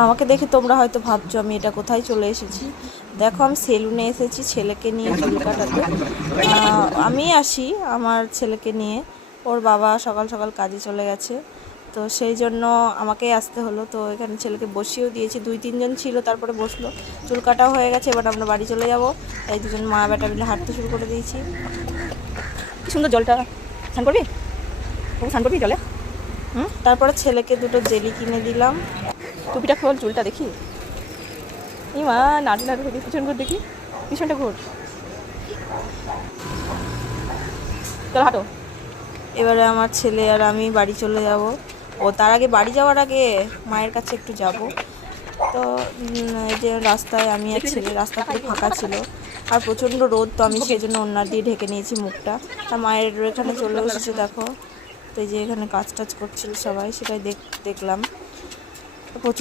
আমাকে দেখে তোমরা হয়তো ভাবছো আমি এটা কোথায় চলে এসেছি। দেখো আমি সেলুনে এসেছি ছেলেকে নিয়ে চুল কাটাতে। আমি আসি আমার ছেলেকে নিয়ে, ওর বাবা সকাল সকাল কাজে চলে গেছে, তো সেই জন্য আমাকেই আসতে হলো। তো এখানে ছেলেকে বসিয়েও দিয়েছি, 2-3 জন ছিল, তারপরে বসলো। চুল কাটাও হয়ে গেছে, এবার আমরা বাড়ি চলে যাব। তাই দুজন মা বেটা মিলে হাঁটতে শুরু করে দিয়েছি। কি সুন্দর জলটা, স্নান করবি? স্নান করবি জলে? তারপরে ছেলেকে দুটো জেলি কিনে দিলাম। টুপিটা খোল, চুলটা দেখি। এই মা নাড়ু নাড়ু দেখি, পিছন ঘুর দেখি, পিছনটা ঘুর, চল হাঁটো। এবারে আমার ছেলে আর আমি বাড়ি চলে যাব। ও তার আগে, বাড়ি যাওয়ার আগে মায়ের কাছে একটু যাব। তো এই যে রাস্তায় আমি আর ছেলে, রাস্তা পুরো ফাঁকা ছিল আর প্রচণ্ড রোদ, তো আমি সেই জন্য ওড়না দিয়ে ঢেকে নিয়েছি মুখটা। আর মায়ের এখানে চলে এসেছে দেখো। তো এই যে এখানে কাজ টাজ করছিল সবাই, সেটাই দেখলাম। প্রচুর